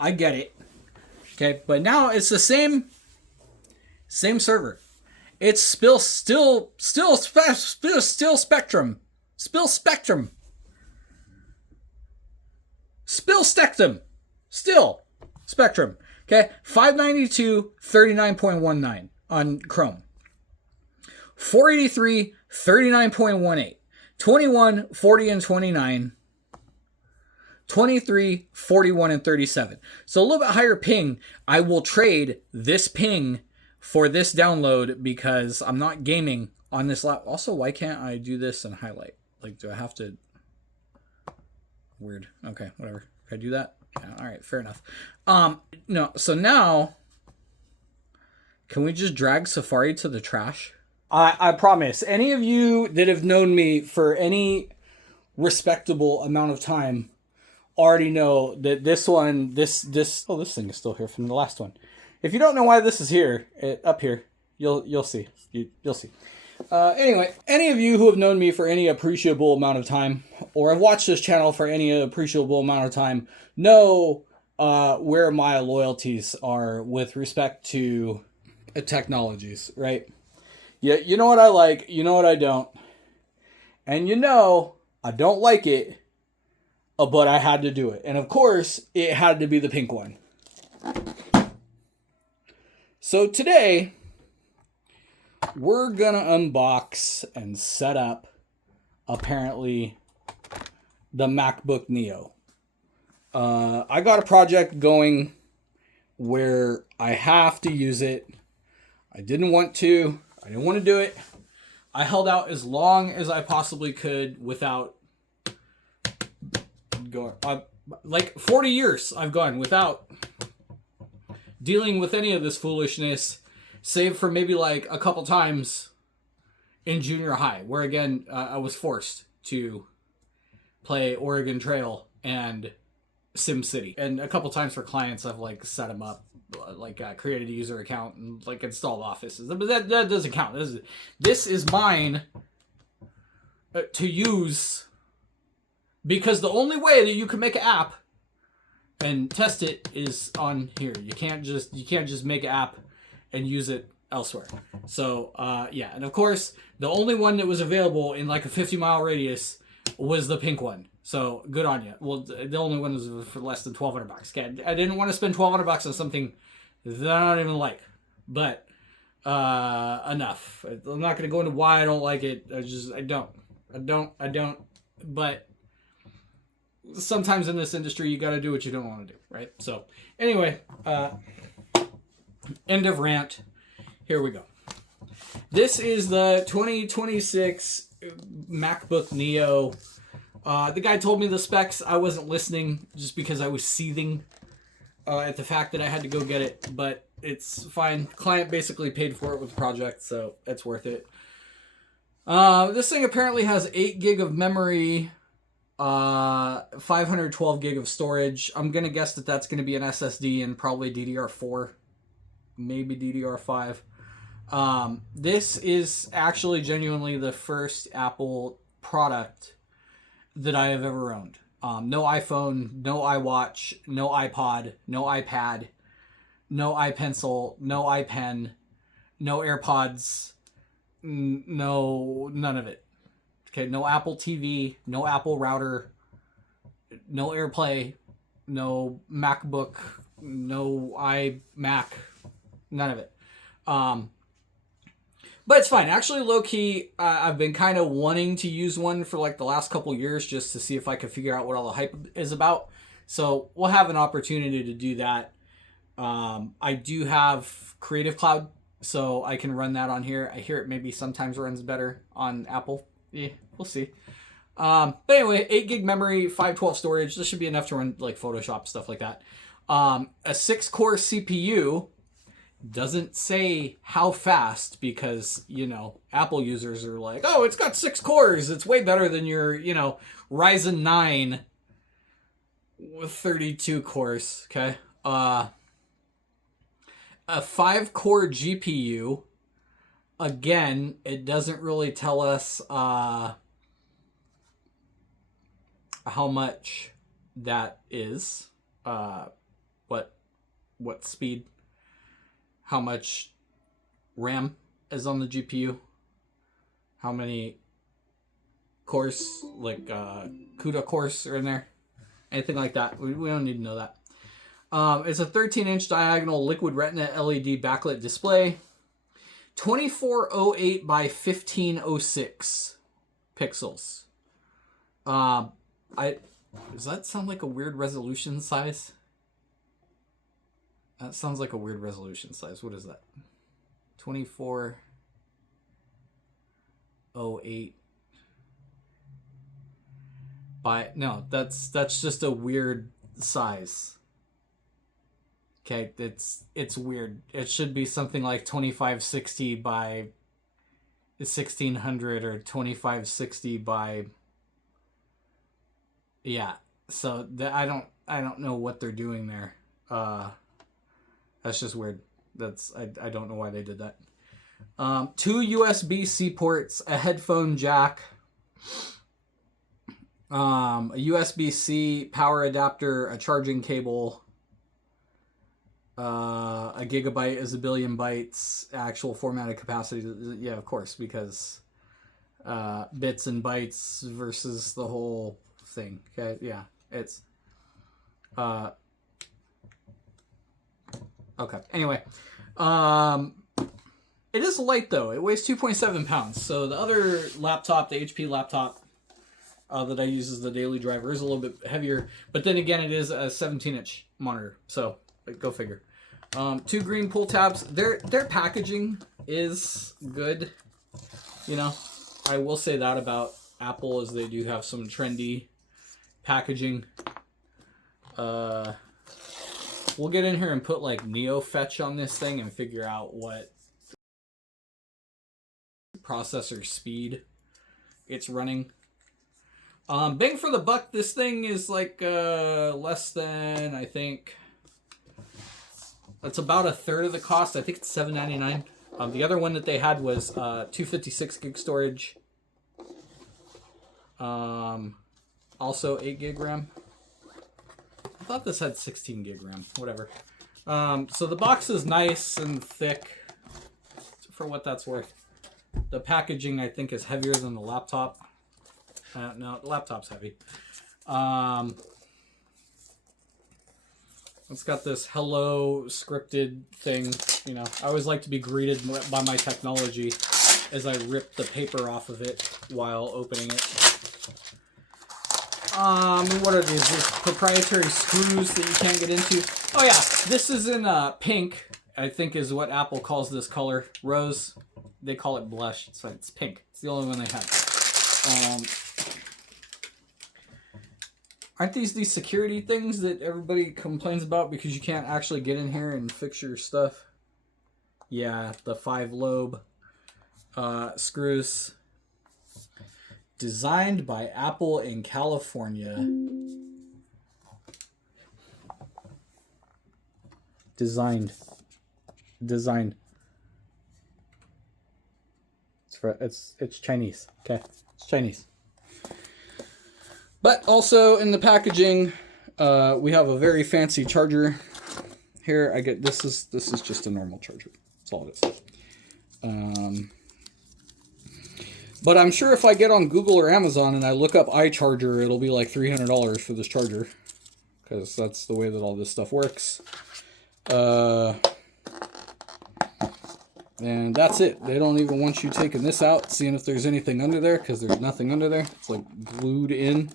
I get it. Okay, but now it's the same server. It's still Spectrum. Spill Spectrum. Still Spectrum. Okay, 592 39.19 on Chrome. 483 39.18. 21, 40, and 29. 23, 41, and 37. So a little bit higher ping. I will trade this ping for this download because I'm not gaming on this lap. Also, why can't I do this and highlight? Like, do I have to? Weird. Okay, whatever. Can I do that? Yeah, all right, fair enough. No, so now, can we just drag Safari to the trash? I promise. Any of you that have known me for any respectable amount of time already know that this thing is still here from the last one. If you don't know why this is here, up here, you'll see. You'll see. Anyway, any of you who have known me for any appreciable amount of time, or have watched this channel for any appreciable amount of time, know where my loyalties are with respect to technologies, right? Yeah, you know what I like, you know what I don't. And you know, I don't like it, but I had to do it. And of course, it had to be the pink one. So today, we're gonna unbox and set up, apparently, the MacBook Neo. I got a project going where I have to use it. I didn't want to do it. I held out as long as I possibly could without going. Like 40 years I've gone without dealing with any of this foolishness, save for maybe like a couple times in junior high, where again, I was forced to play Oregon Trail and SimCity. And a couple times for clients, I've like set them up, like created a user account and like installed Offices. But that doesn't count. This is mine to use, because the only way that you can make an app and test it is on here. You can't just make an app and use it elsewhere. So yeah, and of course the only one that was available in like a 50-mile radius was the pink one. So good on you. Well, the only one was for less than $1,200. Okay, I didn't want to spend $1,200 on something that I don't even like, but enough. I'm not going to go into why I don't like it. I don't. But sometimes in this industry, you got to do what you don't want to do, right? So anyway, end of rant. Here we go. This is the 2026 MacBook Neo. The guy told me the specs. I wasn't listening just because I was seething at the fact that I had to go get it, but it's fine. Client basically paid for it with the project, so it's worth it. This thing apparently has 8 gig of memory, 512 gig of storage. I'm going to guess that that's going to be an SSD and probably DDR4, maybe DDR5. This is actually genuinely the first Apple product that I have ever owned. No iPhone, no iWatch, no iPod, no iPad, no iPencil, no iPen, no AirPods, none of it. Okay, no Apple TV, no Apple router, no AirPlay, no MacBook, no iMac, none of it. But it's fine. Actually, low-key, I've been kind of wanting to use one for like the last couple years just to see if I could figure out what all the hype is about. So we'll have an opportunity to do that. I do have Creative Cloud, so I can run that on here. I hear it maybe sometimes runs better on Apple. Yeah, we'll see. But anyway, 8 gig memory, 512 storage. This should be enough to run like Photoshop, stuff like that. A 6-core CPU. Doesn't say how fast because, you know, Apple users are like, oh, it's got 6 cores. It's way better than your, you know, Ryzen 9 with 32 cores. Okay. A 5-core GPU. Again, it doesn't really tell us how much that is. But what speed, how much RAM is on the GPU, how many cores, like CUDA cores are in there, anything like that. We don't need to know that. It's a 13-inch diagonal liquid retina LED backlit display, 2408 by 1506 pixels. Does that sound like a weird resolution size? That sounds like a weird resolution size. What is that? 2408 by... No, that's just a weird size. Okay, it's weird. It should be something like 2560 by 1600 or 2560 by... Yeah, so I don't know what they're doing there. That's just weird. I don't know why they did that. 2 USB-C ports, a headphone jack, a USB-C power adapter, a charging cable, a gigabyte is a billion bytes, actual formatted capacity. Yeah, of course, because bits and bytes versus the whole thing. Okay, yeah, it's okay. Anyway, it is light though. It weighs 2.7 pounds. So the other laptop, the HP laptop that I use as the daily driver, is a little bit heavier. But then again, it is a 17-inch monitor. So go figure. 2 green pull tabs. Their packaging is good. You know, I will say that about Apple, is they do have some trendy packaging. We'll get in here and put like Neo Fetch on this thing and figure out what processor speed it's running. Bang for the buck, this thing is like less than, I think, it's about a third of the cost. I think it's $7.99. The other one that they had was 256 gig storage. Also 8 gig RAM. I thought this had 16 gig RAM. Whatever. So the box is nice and thick for what that's worth. The packaging, I think, is heavier than the laptop. No, the laptop's heavy. It's got this hello scripted thing. You know, I always like to be greeted by my technology as I rip the paper off of it while opening it. What are these? These proprietary screws that you can't get into. Oh yeah, this is in pink, I think is what Apple calls this color. Rose. They call it blush. It's pink. It's the only one they have. Aren't these security things that everybody complains about because you can't actually get in here and fix your stuff? Yeah, the 5-lobe screws. Designed by Apple in California. Designed. It's Chinese. Okay, it's Chinese. But also in the packaging, we have a very fancy charger. Here I get this is just a normal charger. That's all it is. But I'm sure if I get on Google or Amazon and I look up iCharger, it'll be like $300 for this charger, because that's the way that all this stuff works. And that's it. They don't even want you taking this out, seeing if there's anything under there, because there's nothing under there. It's like glued in.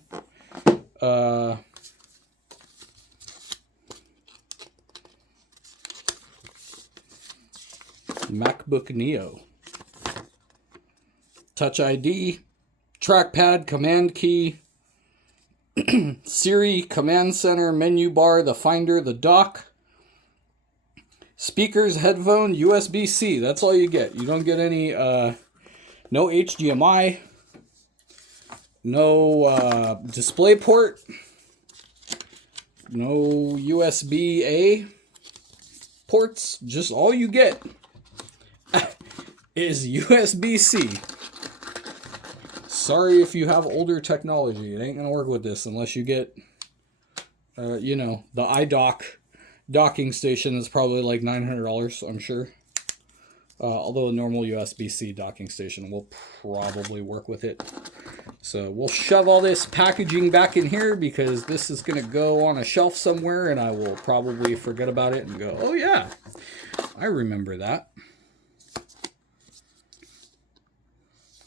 MacBook Neo. Touch ID, trackpad, command key, Siri, command center, menu bar, the finder, the dock, speakers, headphone, USB-C. That's all you get. You don't get any, no HDMI, no display port, no USB-A ports. Just all you get is USB-C. Sorry if you have older technology. It ain't going to work with this unless you get, you know, the iDock docking station is probably like $900, I'm sure. Although a normal USB-C docking station will probably work with it. So we'll shove all this packaging back in here because this is going to go on a shelf somewhere and I will probably forget about it and go, oh yeah, I remember that.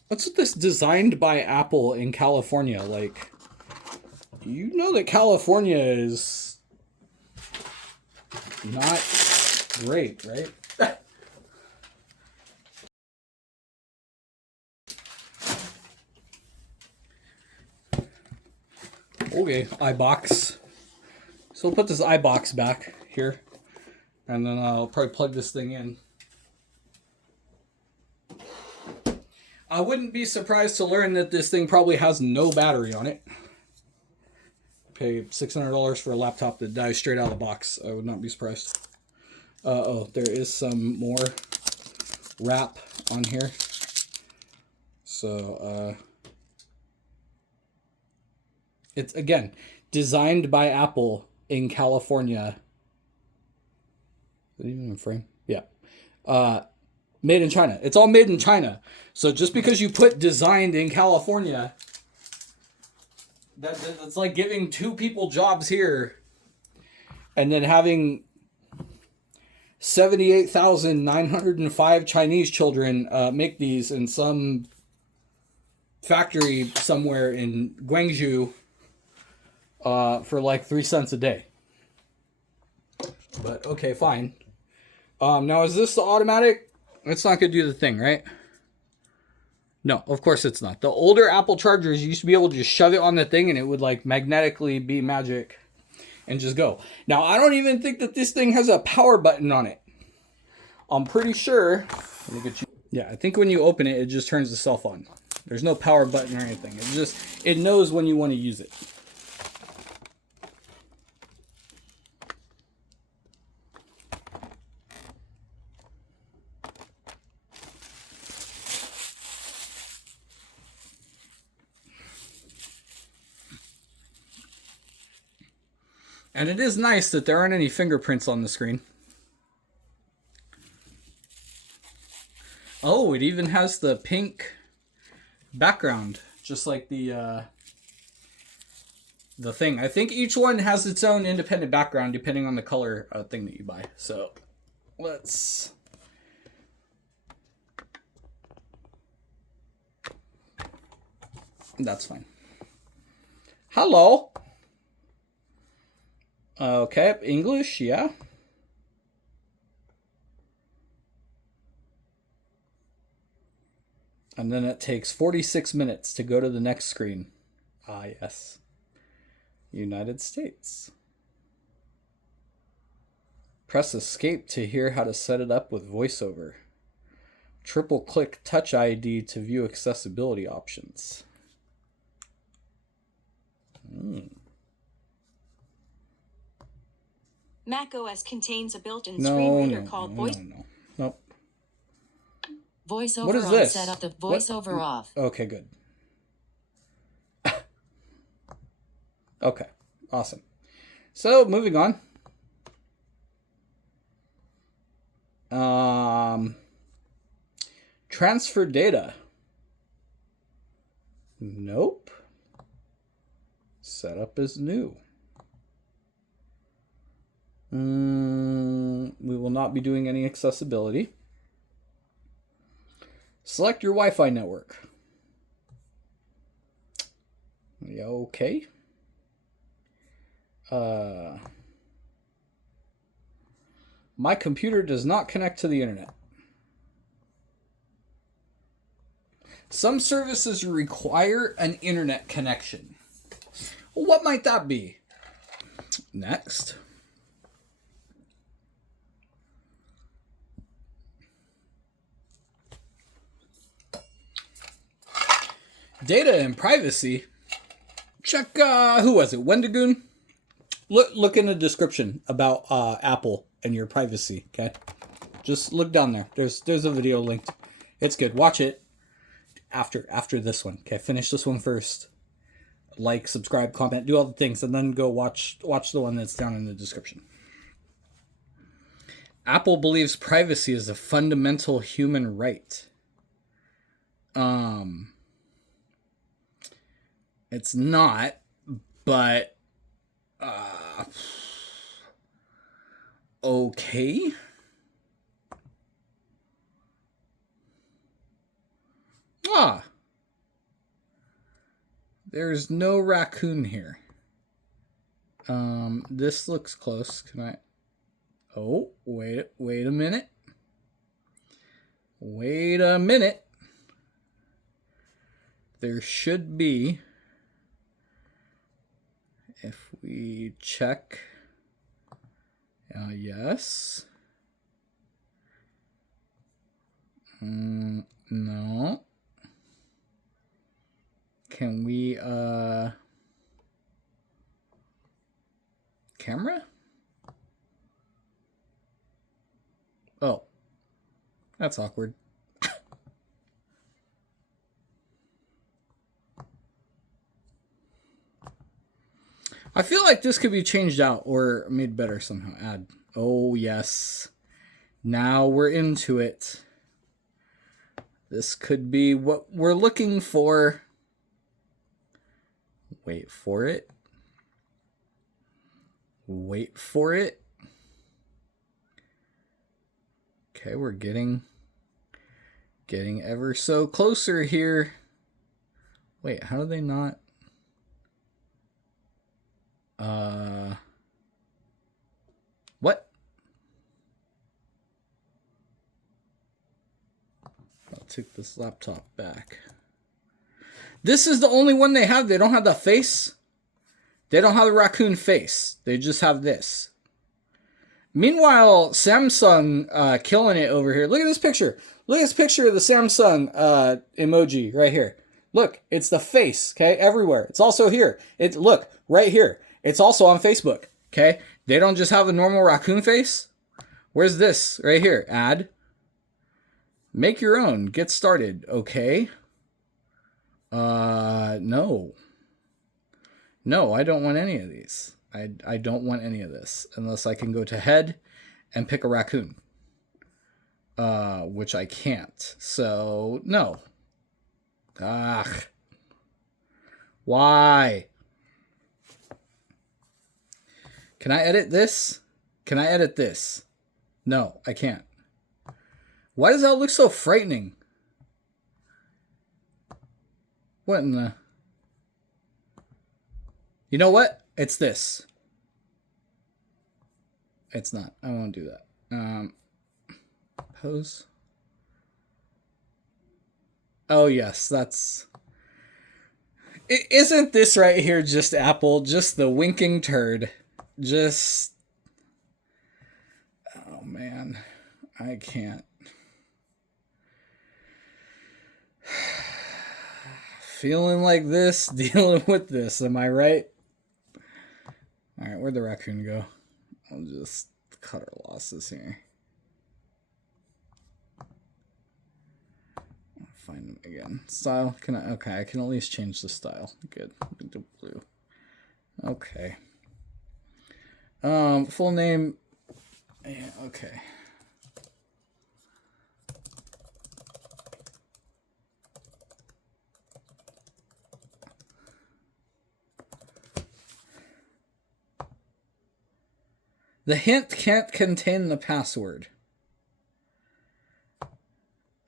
What's with this designed by Apple in California? Like, you know that California is not great, right? Okay, iBox. So we'll put this iBox back here. And then I'll probably plug this thing in. I wouldn't be surprised to learn that this thing probably has no battery on it. Pay $600 for a laptop that dies straight out of the box. I would not be surprised. Oh, there is some more wrap on here. So, it's, again, designed by Apple in California. Is it even in frame? Yeah. Made in China. It's all made in China. So just because you put designed in California, that's like giving 2 people jobs here and then having 78,905 Chinese children make these in some factory somewhere in Guangzhou for like 3 cents a day. But okay, fine. Now is this the automatic? It's not going to do the thing, right? No, of course it's not. The older Apple chargers, you used to be able to just shove it on the thing and it would like magnetically be magic and just go. Now, I don't even think that this thing has a power button on it. I'm pretty sure. Let me get you. Yeah, I think when you open it, it just turns itself on. There's no power button or anything. It knows when you want to use it. And it is nice that there aren't any fingerprints on the screen. Oh, it even has the pink background, just like the thing. I think each one has its own independent background depending on the color thing that you buy. So let's... That's fine. Hello. Okay, English, yeah. And then it takes 46 minutes to go to the next screen. Ah, yes. United States. Press escape to hear how to set it up with VoiceOver. Triple click Touch ID to view accessibility options. macOS contains a built-in screen reader called Voice. Nope. VoiceOver What is on. this? Set up the VoiceOver off. Okay, good. Okay, awesome. So moving on. Transfer data. Nope. Setup is new. We will not be doing any accessibility. Select your Wi-Fi network. Yeah, okay. My computer does not connect to the internet. Some services require an internet connection. Well, what might that be? Next. Data and privacy. Check, who was it? Wendigoon? Look in the description about Apple and your privacy, okay? Just look down there. There's a video linked. It's good. Watch it after this one. Okay, finish this one first. Like, subscribe, comment, do all the things, and then go watch the one that's down in the description. Apple believes privacy is a fundamental human right. It's not, but okay. There's no raccoon here. This looks close. Can I? Oh, wait a minute. Wait a minute. There should be, if we check, yes. No. Can we, camera? Oh, that's awkward. I feel like this could be changed out or made better somehow. Add. Oh, yes. Now we're into it. This could be what we're looking for. Wait for it. Wait for it. Okay, we're getting ever so closer here. Wait, how do they not? What? I'll take this laptop back. This is the only one they have. They don't have the face. They don't have the raccoon face. They just have this. Meanwhile, Samsung killing it over here. Look at this picture. Look at this picture of the Samsung emoji right here. Look, it's the face, okay, everywhere. It's also here. Look, right here. It's also on Facebook, okay? They don't just have a normal raccoon face. Where's this? Right here. Add. Make your own. Get started. Okay. No. No, I don't want any of these. I don't want any of this unless I can go to head and pick a raccoon. Which I can't. So, no. Why? Can I edit this? Can I edit this? No, I can't. Why does that look so frightening? What in the... You know what? It's this. It's not. I won't do that. Pose. Oh, yes, that's... Isn't this right here just Apple? Just the winking turd. Just... Oh, man. I can't. Feeling like this, dealing with this. Am I right? All right, where'd the raccoon go? I'll just cut our losses here. I'll find them again. Style, can I? Okay, I can at least change the style. Good, to blue. Okay. Full name. Yeah, okay. The hint can't contain the password.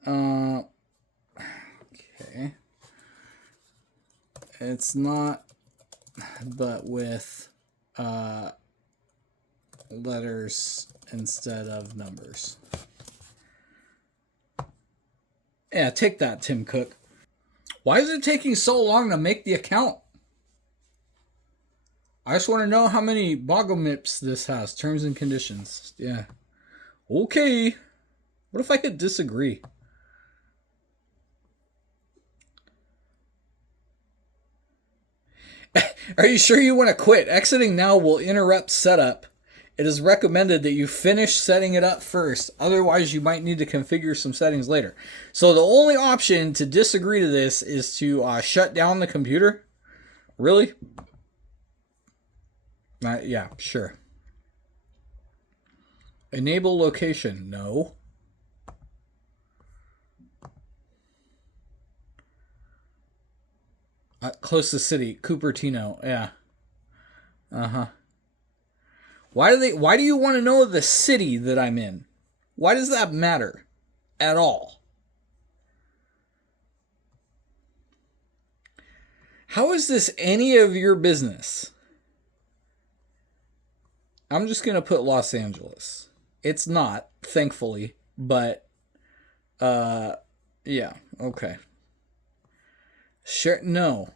Okay. It's not, but with letters instead of numbers. Yeah, take that, Tim Cook. Why is it taking so long to make the account? I just want to know how many boggle mips this has. Terms and conditions. Yeah. Okay. What if I hit disagree? Are you sure you want to quit? Exiting now will interrupt setup. It is recommended that you finish setting it up first. Otherwise, you might need to configure some settings later. So the only option to disagree to this is to shut down the computer. Really? Yeah, sure. Enable location. No. Closest city, Cupertino. Yeah. Uh-huh. Why do you want to know the city that I'm in? Why does that matter at all? How is this any of your business? I'm just going to put Los Angeles. It's not, thankfully, but yeah, okay. Sure, no.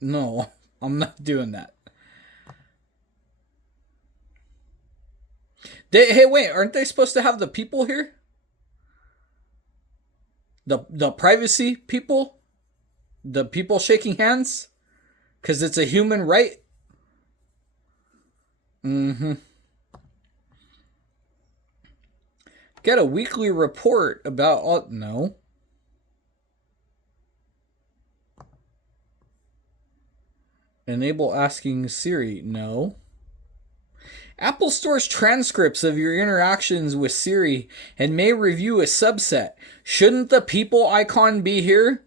No, I'm not doing that. Hey, wait, aren't they supposed to have the people here? The privacy people? The people shaking hands? Because it's a human right? Mm-hmm. Get a weekly report about all... No. Enable asking Siri. No. Apple stores transcripts of your interactions with Siri and may review a subset. Shouldn't the people icon be here?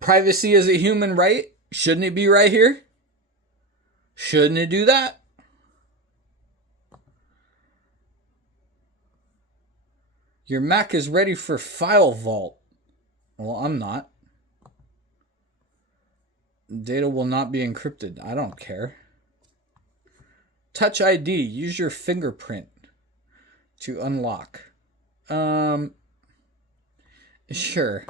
Privacy is a human right. Shouldn't it be right here? Shouldn't it do that? Your Mac is ready for File Vault. Well, I'm not. Data will not be encrypted. I don't care. Touch ID. Use your fingerprint to unlock. Sure.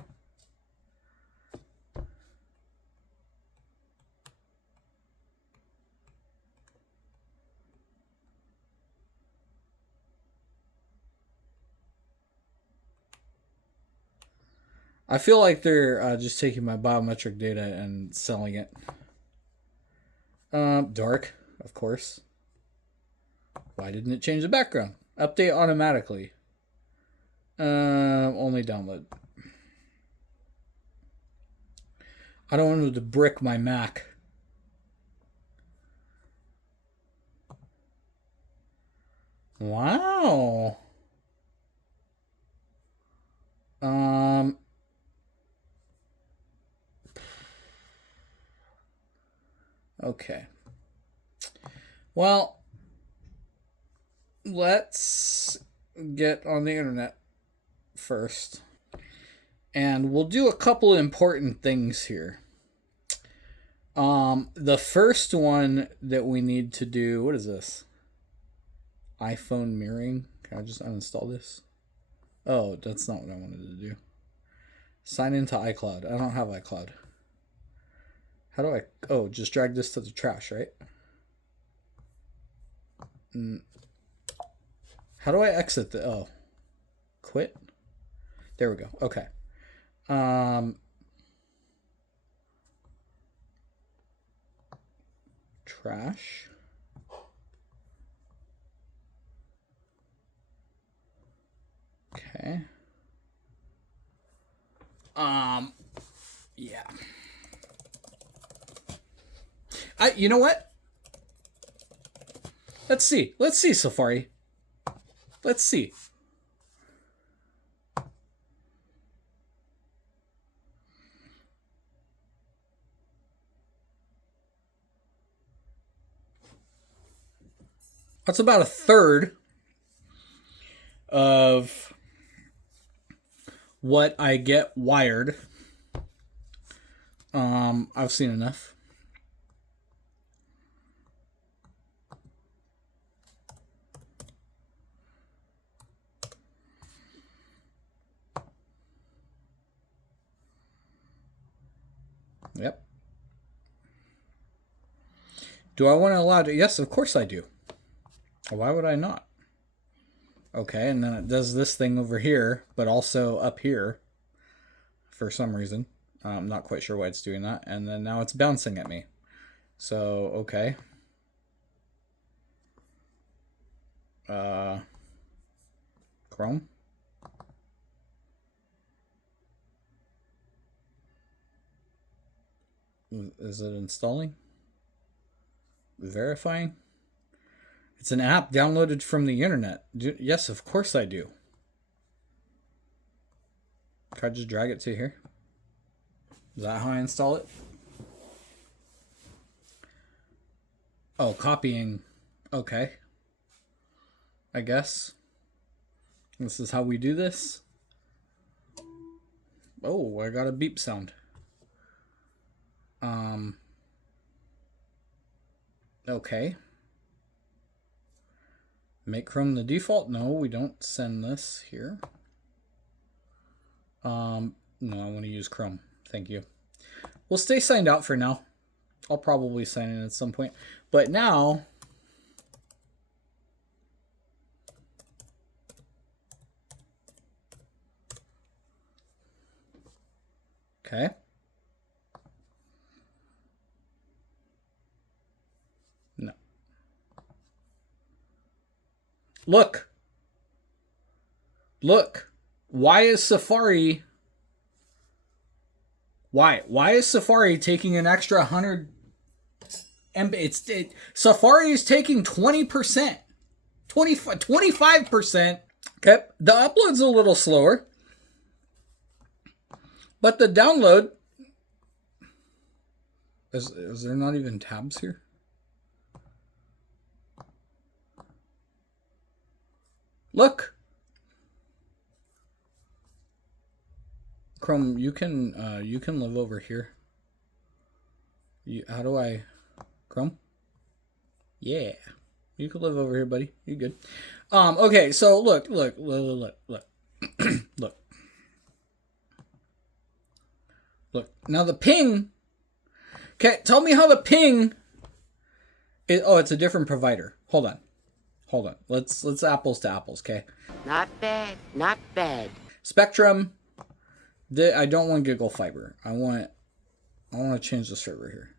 I feel like they're just taking my biometric data and selling it. Dark, of course. Why didn't it change the background? Update automatically. Only download. I don't want to brick my Mac. Wow. Okay. Well, let's get on the internet first. And we'll do a couple important things here. The first one that we need to do, what is this? iPhone mirroring. Can I just uninstall this? Oh, that's not what I wanted to do. Sign into iCloud. I don't have iCloud. How do I... Oh, just drag this to the trash, right? How do I exit the... Oh. Quit? There we go. Okay. Trash. Okay. Yeah. You know what? Let's see. Let's see, Safari. Let's see. That's about a third of what I get wired. I've seen enough. Yep. Do I want to allow it? Yes, of course I do. Why would I not? Okay, and then it does this thing over here, but also up here for some reason. I'm not quite sure why it's doing that. And then now it's bouncing at me. So, okay. Chrome. Is it installing? Verifying? It's an app downloaded from the internet. Yes, of course I do. Can I just drag it to here? Is that how I install it? Oh, copying. Okay. I guess. This is how we do this. Oh, I got a beep sound. Okay. Make Chrome the default? No, we don't send this here. No, I want to use Chrome. Thank you. We'll stay signed out for now. I'll probably sign in at some point. But now... Okay. No. Look. Look. Why is Safari... Why is Safari taking an extra 100 MB? Safari is taking 20%. 25%. Okay. The upload's a little slower. But the download... Is there not even tabs here? Look. Chrome, you can live over here. How do I... Chrome? Yeah. You can live over here, buddy. You good. Okay, so look. Look. Look. Now the ping... Okay, tell me how the ping... it's a different provider. Hold on. Let's apples to apples, okay? Not bad. Spectrum... I don't want Giggle Fiber. I want to change the server here.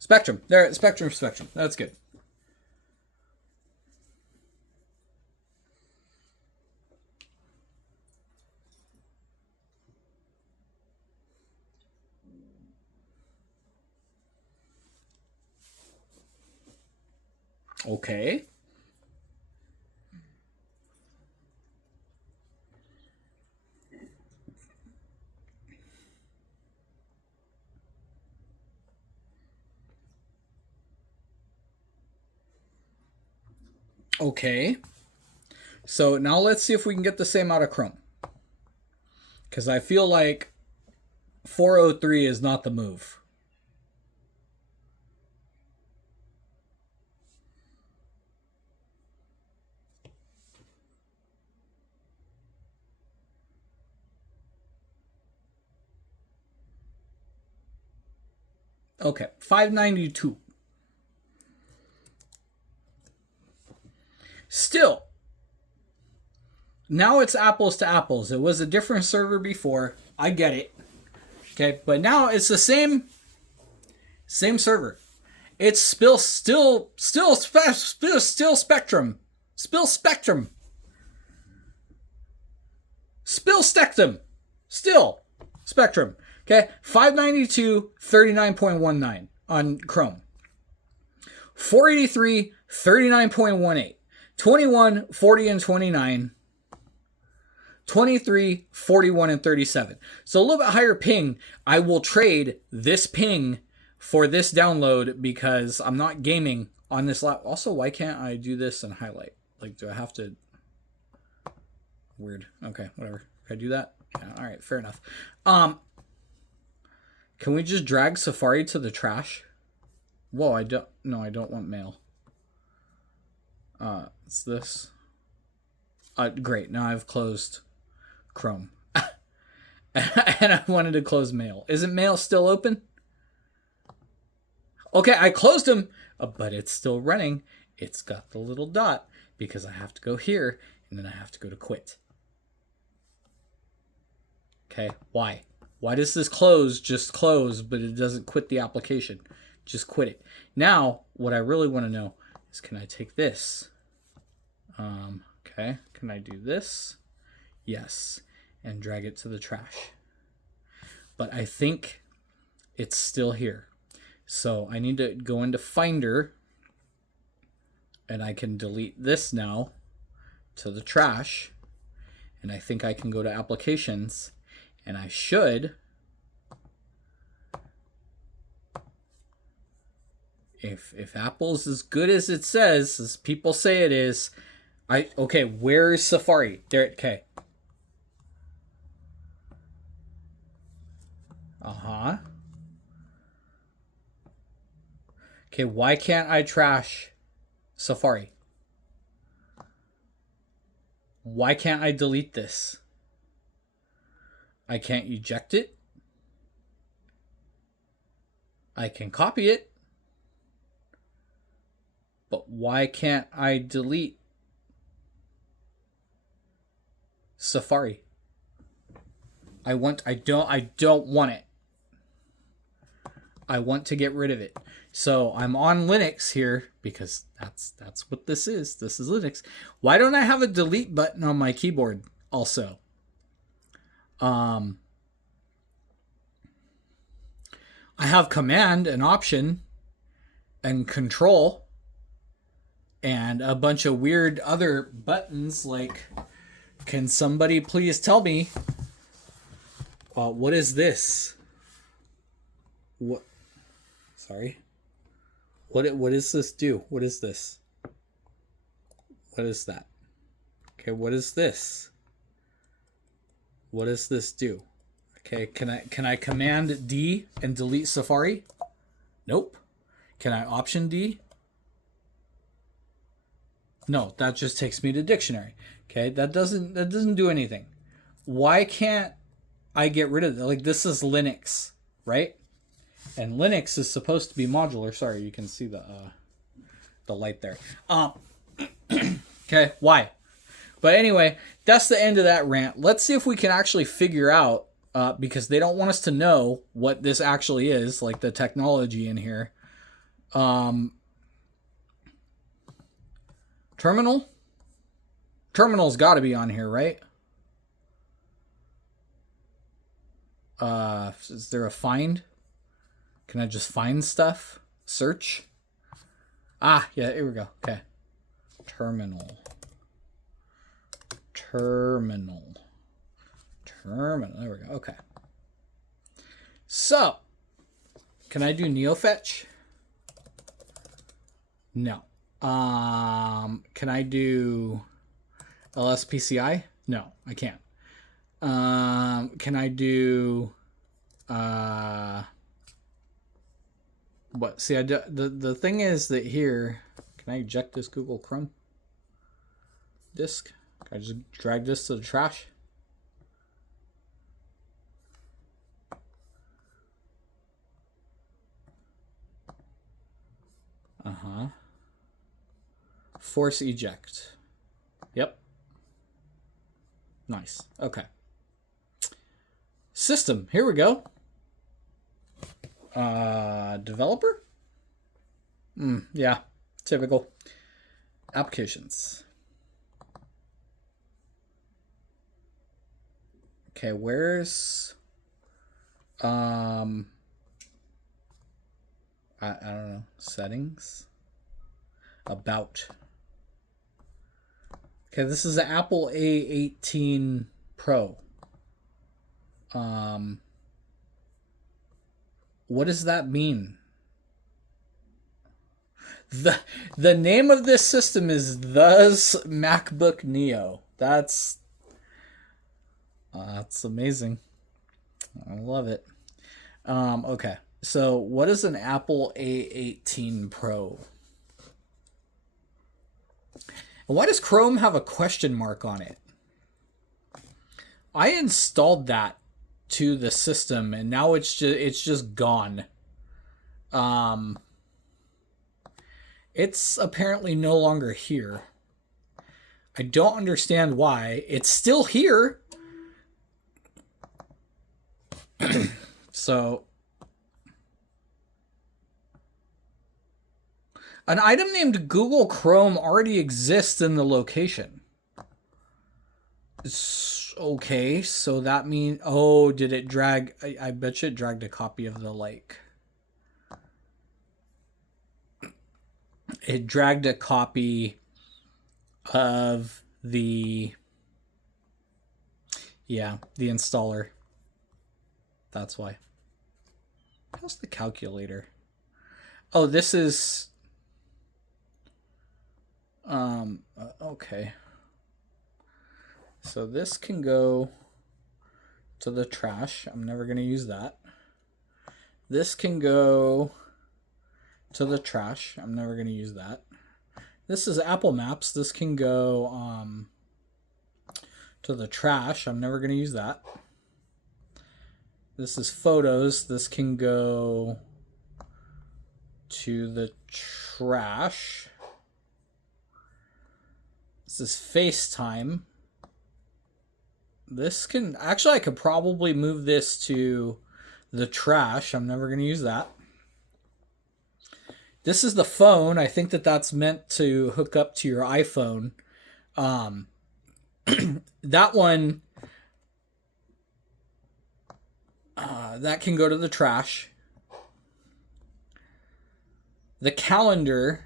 Spectrum. There, Spectrum. That's good. Okay. Okay. So now let's see if we can get the same out of Chrome. Because I feel like 403 is not the move. Okay, 592. Still, now it's apples to apples. It was a different server before. I get it. Okay, but now it's the same server. It's still Spectrum. Still Spectrum. Okay, 592, 39.19 on Chrome. 483, 39.18. 21, 40, and 29. 23, 41, and 37. So a little bit higher ping. I will trade this ping for this download because I'm not gaming on this lap. Also, why can't I do this and highlight? Like, do I have to... Weird. Okay, whatever. Can I do that? Yeah, all right, fair enough. Can we just drag Safari to the trash? Whoa, I don't want mail. It's this. Great, now I've closed Chrome. And I wanted to close mail. Isn't mail still open? Okay, I closed them, but it's still running. It's got the little dot because I have to go here and then I have to go to quit. Okay, why? Why does this just close, but it doesn't quit the application? Just quit it. Now, what I really want to know is, can I take this? Okay, can I do this? Yes, and drag it to the trash. But I think it's still here. So I need to go into Finder. And I can delete this now to the trash. And I think I can go to applications. And I should, if Apple's as good as it says, as people say it is, okay, where is Safari? There, okay. Uh-huh. Okay, why can't I trash Safari? Why can't I delete this? I can't eject it. I can copy it. But why can't I delete Safari? I don't want it. I want to get rid of it. So I'm on Linux here because that's what this is. This is Linux. Why don't I have a delete button on my keyboard also? I have command and option and control and a bunch of weird other buttons like, can somebody please tell me what is this? What? Sorry. What does this do? What is this? What is that? Okay, what is this? What does this do? Okay, can I command D and delete Safari? Nope. Can I option D? No, that just takes me to dictionary. Okay, that doesn't do anything. Why can't I get rid of it? Like, this is Linux, right? And Linux is supposed to be modular. Sorry, you can see the light there. Okay, why? But anyway, that's the end of that rant. Let's see if we can actually figure out, because they don't want us to know what this actually is, like the technology in here. Terminal? Terminal's got to be on here, right? Is there a find? Can I just find stuff? Search? Ah, yeah, here we go. Okay. Terminal. There we go. Okay. So, can I do NeoFetch? No. Can I do LSPCI? No, I can't. Can I do what? See, the thing is that here, can I eject this Google Chrome disk? Can I just drag this to the trash? Uh-huh. Force eject. Yep. Nice. Okay. System. Here we go. Developer? Yeah. Typical. Applications. Okay, where's I don't know. Settings. About. Okay, this is the Apple A18 Pro. What does that mean? The name of this system is the MacBook Neo. That's amazing. I love it. Okay. So what is an Apple A18 Pro? And why does Chrome have a question mark on it? I installed that to the system and now it's just gone. It's apparently no longer here. I don't understand why. It's still here. So an item named Google Chrome already exists in the location. Okay, so that means... Oh, did it drag... I bet you it dragged a copy of the, like... it dragged a copy of the installer. That's why. How's the calculator? Oh, this is okay. So this can go to the trash. I'm never going to use that. This can go to the trash. I'm never going to use that. This is Apple Maps. This can go to the trash. I'm never going to use that. This is Photos. This can go to the trash. This is FaceTime. This can... Actually, I could probably move this to the trash. I'm never going to use that. This is the phone. I think that that's meant to hook up to your iPhone. That one... that can go to the trash. The calendar...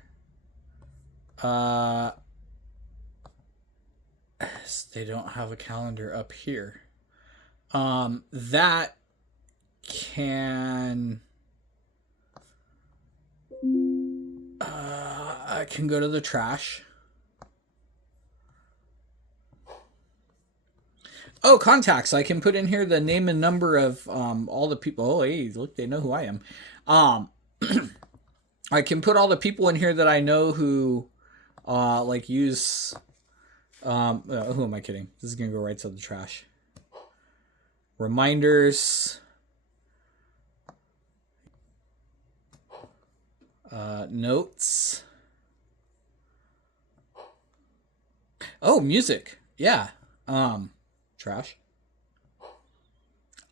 they don't have a calendar up here. That can go to the trash. Oh, contacts. I can put in here the name and number of all the people. Oh, hey, look, they know who I am. I can put all the people in here that I know who like use... who am I kidding? This is going to go right to the trash. Reminders. Notes. Oh, music. Yeah. Trash.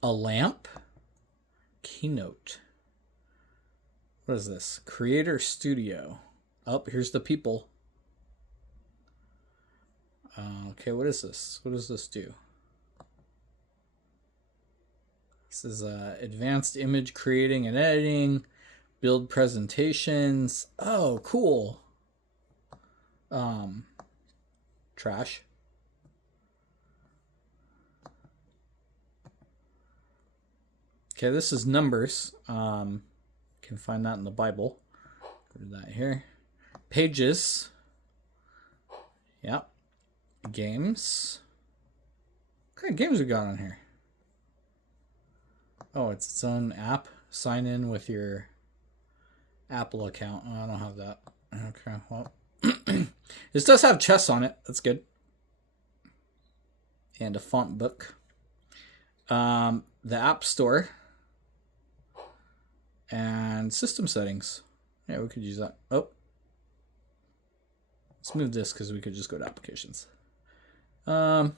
A lamp. Keynote. What is this? Creator Studio. Oh, here's the people. Okay, what is this? What does this do? This is advanced image creating and editing, build presentations. Oh, cool. Trash. Okay, this is numbers. Can find that in the Bible. Go to that here. Pages. Yep. Games. What kind of games we got on here? Oh, it's its own app. Sign in with your Apple account. Oh, I don't have that. Okay, well. This does have chess on it. That's good. And a font book. The App Store. And system settings. Yeah, we could use that. Oh. Let's move this because we could just go to applications. We're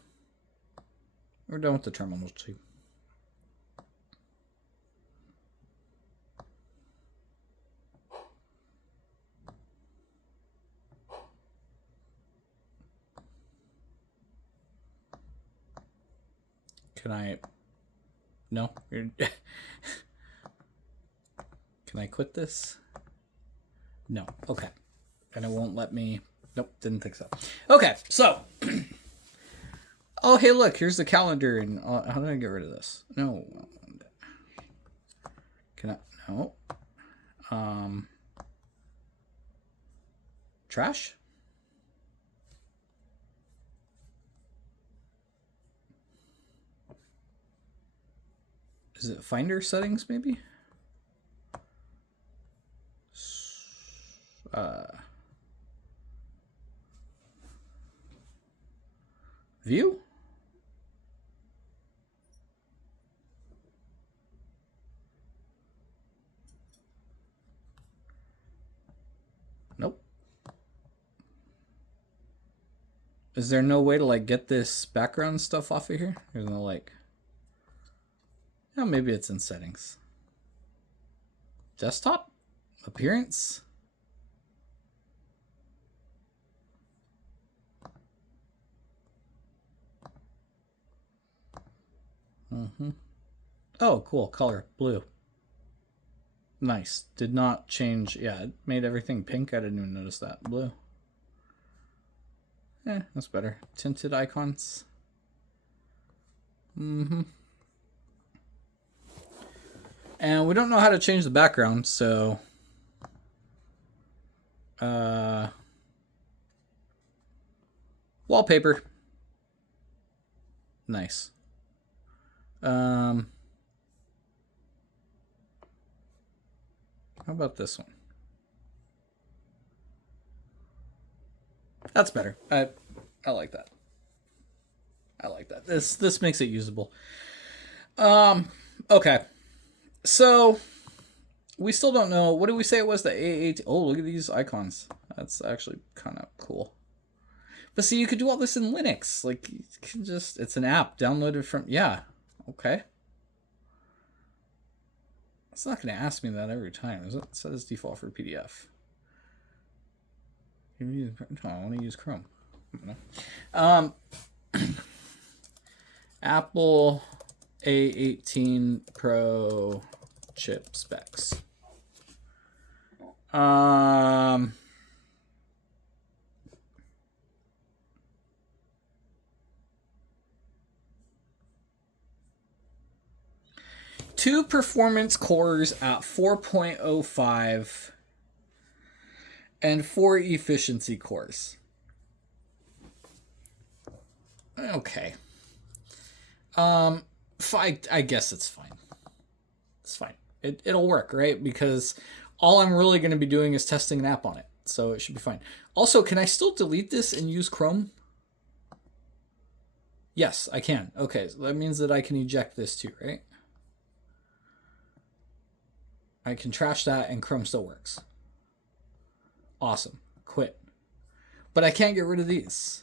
done with the terminal too. Can I... No? Can I quit this? No. Okay. And it won't let me... Nope, didn't think so. Okay, so... Oh, hey, look, here's the calendar. And how do I get rid of this? No. Can I? No. Trash? Is it Finder settings, maybe? View? Nope. Is there no way to like get this background stuff off of here? There's no like... Oh, maybe it's in settings. Desktop? Appearance? Oh, cool. Color. Blue. Nice. Did not change. Yeah, it made everything pink. I didn't even notice that. Blue. Yeah, that's better. Tinted icons. Mm-hmm. And we don't know how to change the background, so... wallpaper. Nice. How about this one? That's better. I like that. I like that. This makes it usable. Okay. So we still don't know. What did we say it was? The A18. Oh, look at these icons. That's actually kind of cool. But see, you could do all this in Linux. Like, you can just, it's an app downloaded from, yeah. Okay. It's not going to ask me that every time, is it? It says default for PDF. No, I want to use Chrome. Apple A18 Pro chip specs. 2 performance cores at 4.05 and 4 efficiency cores. Okay. I guess it's fine. It's fine. It'll work, right? Because all I'm really going to be doing is testing an app on it. So it should be fine. Also, can I still delete this and use Chrome? Yes, I can. Okay, so that means that I can eject this too, right? I can trash that and Chrome still works. Awesome. Quit. But I can't get rid of these.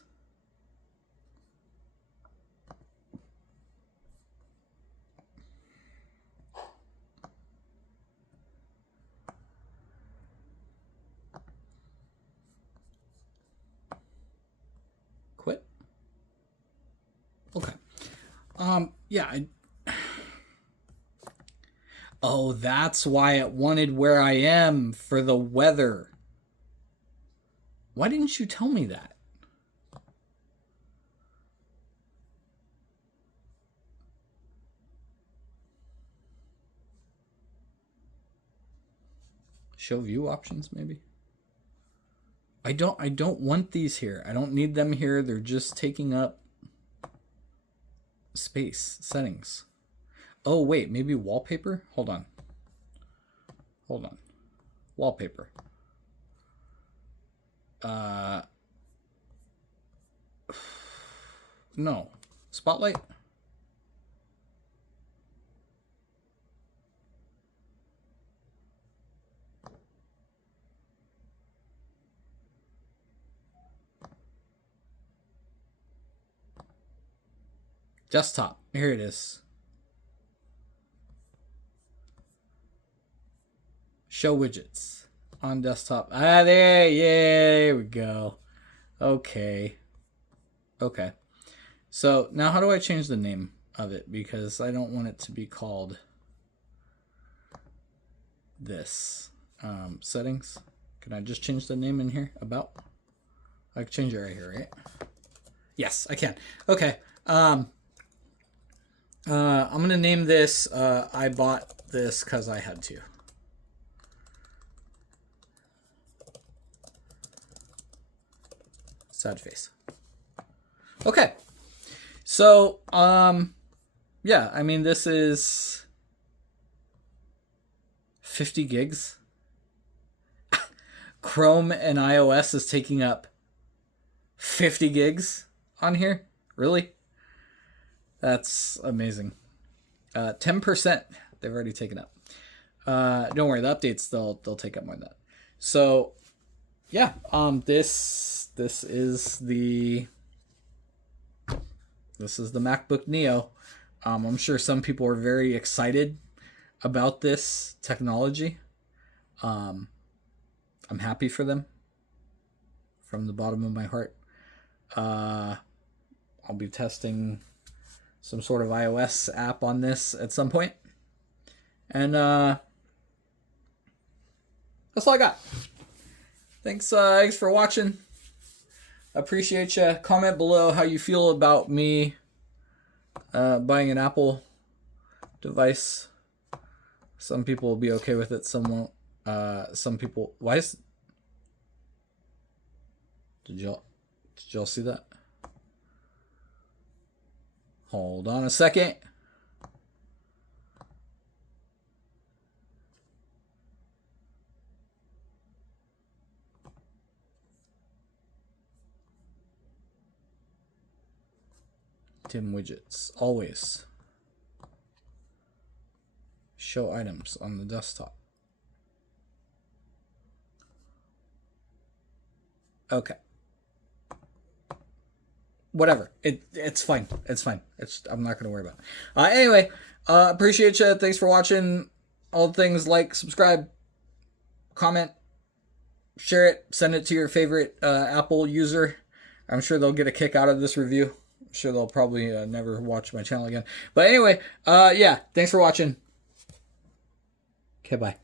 Quit. Okay. Yeah. Oh, that's why it wanted where I am for the weather. Why didn't you tell me that? Show view options, maybe? I don't want these here. I don't need them here. They're just taking up space. Settings. Oh, wait, maybe wallpaper? Hold on. Wallpaper. No. Spotlight? Desktop. Here it is. Show widgets on desktop. There we go. Okay. So now how do I change the name of it? Because I don't want it to be called this. Settings. Can I just change the name in here? About? I can change it right here, right? Yes, I can. Okay. I'm going to name this, I bought this because I had to. Sad face. Okay. So, yeah, I mean, this is 50 gigs. Chrome and iOS is taking up 50 gigs on here. Really? That's amazing. 10% they've already taken up. Don't worry, the updates they'll take up more than that. So, yeah, this is the MacBook Neo. I'm sure some people are very excited about this technology. I'm happy for them from the bottom of my heart. I'll be testing some sort of iOS app on this at some point. And That's all I got. Thanks for watching. Appreciate you. Comment below how you feel about me buying an Apple device. Some people will be okay with it. Some won't. Some people. Why is? Did y'all see that? Hold on a second. Dim widgets. Always show items on the desktop. Okay. Whatever. It's fine. It's fine. I'm not gonna worry about it. Anyway, appreciate you. Thanks for watching. All the things, like, subscribe, comment, share it, send it to your favorite Apple user. I'm sure they'll get a kick out of this review. I'm sure they'll probably never watch my channel again. But anyway, yeah, thanks for watching. Okay, bye.